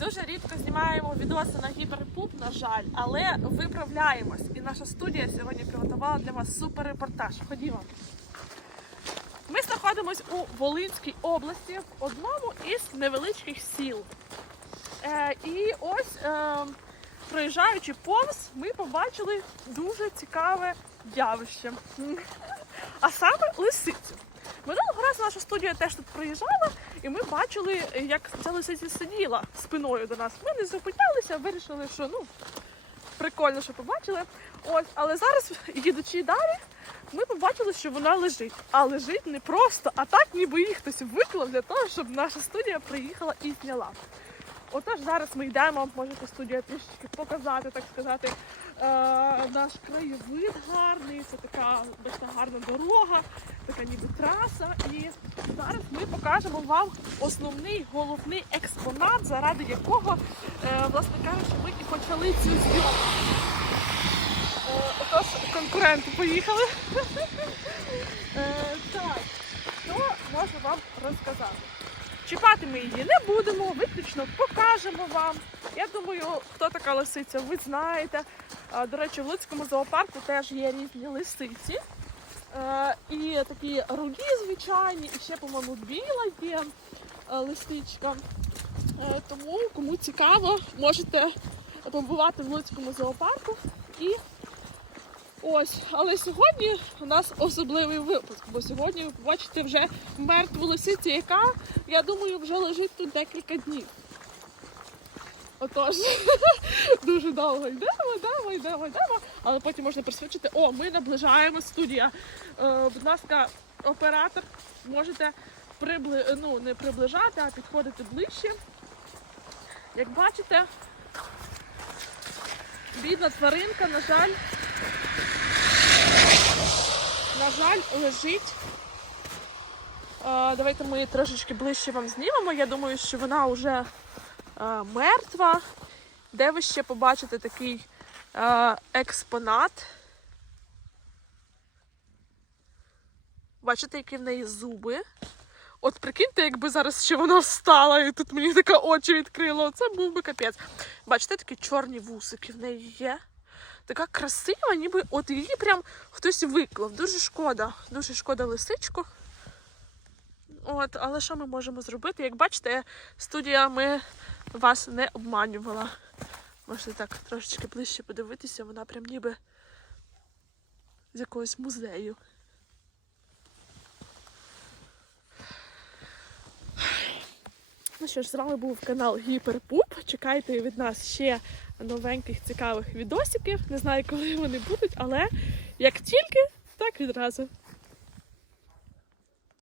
Дуже рідко знімаємо відоси на гіперпуп, на жаль, але виправляємось. І наша студія сьогодні приготувала для вас супер репортаж. Ходімо. Ми знаходимось у Волинській області в одному із невеличких сіл. Е, і ось, е, проїжджаючи повз, ми побачили дуже цікаве явище. А саме лисицю. Минулого разу наша студія теж тут приїжджала, і ми бачили, як ця лисиця сиділа спиною до нас. Ми не зупинялися, вирішили, що ну прикольно, що побачили. Ось, але зараз, їдучи далі, ми побачили, що вона лежить. А лежить не просто, а так, ніби її хтось виклав для того, щоб наша студія приїхала і зняла. Отож, зараз ми йдемо, можете студія трішечки показати, так сказати, наш краєвид гарний, це така бачите, гарна дорога, така ніби траса. І зараз ми покажемо вам основний головний експонат, заради якого, е, власне кажучи, ми і почали цю зйомку. Е, Отож, конкуренти поїхали. Е, Так, що можу вам розказати? Чіпати ми її не будемо, виключно покажемо вам. Я думаю, хто така лисиця, ви знаєте. До речі, в Луцькому зоопарку теж є різні лисиці. Е, І такі руді звичайні, і ще, по-моєму, біла є е, лисичка. Е, Тому, кому цікаво, можете побувати в Луцькому зоопарку. І ось, але сьогодні у нас особливий випуск, бо сьогодні ви побачите вже мертву лисицю, яка, я думаю, вже лежить тут декілька днів. Отож, дуже довго йдемо, йдемо, йдемо, йдемо, але потім можна присвідчити, о, ми наближаємо студія. Е, будь ласка, оператор, можете прибли... ну, не приближати, а підходити ближче. Як бачите, бідна тваринка, на жаль, на жаль, лежить. Е, Давайте ми трошечки ближче вам знімемо. Я думаю, що вона вже мертва. Де ви ще побачите такий е, експонат? Бачите, які в неї зуби. От прикиньте, якби зараз ще вона встала і тут мені таке очі відкрило. Це був би капець. Бачите, такі чорні вусики в неї є. Така красива, ніби от її прям хтось виклав. Дуже шкода. Дуже шкода лисичку. От, але що ми можемо зробити? Як бачите, студія ми вас не обманювала. Можете так трошечки ближче подивитися, вона прям ніби з якогось музею. Ну що ж, з вами був канал Гіперпуп. Чекайте від нас ще новеньких цікавих відосиків. Не знаю, коли вони будуть, але як тільки, так відразу.